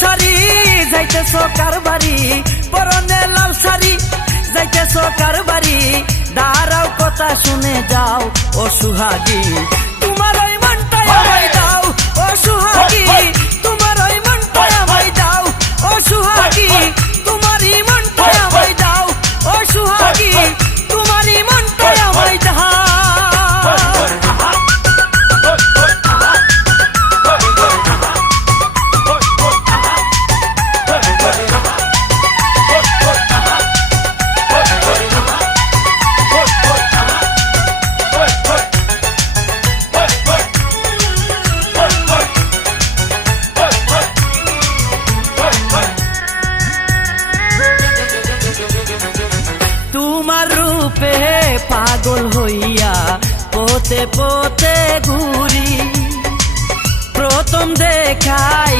শাড়ি যাইতেছো কারবারি, পরনে লাল শাড়ি যাইতেছো কারবারি, দাঁড়াও কথা শুনে যাও ও সুহাগী, তোমার ওই মনটাই আমায় দাও ও সুহাগী, তোমার ওই মনটাই আমায় দাও ও সুহাগী, তোমারই মনটাই আমায় দাও ও সুহাগী, তোমারই মনটাই আমায় দাও। তোমার রূপে পাগল হইয়া পোতে পোতে ঘুরি, প্রথম দেখাই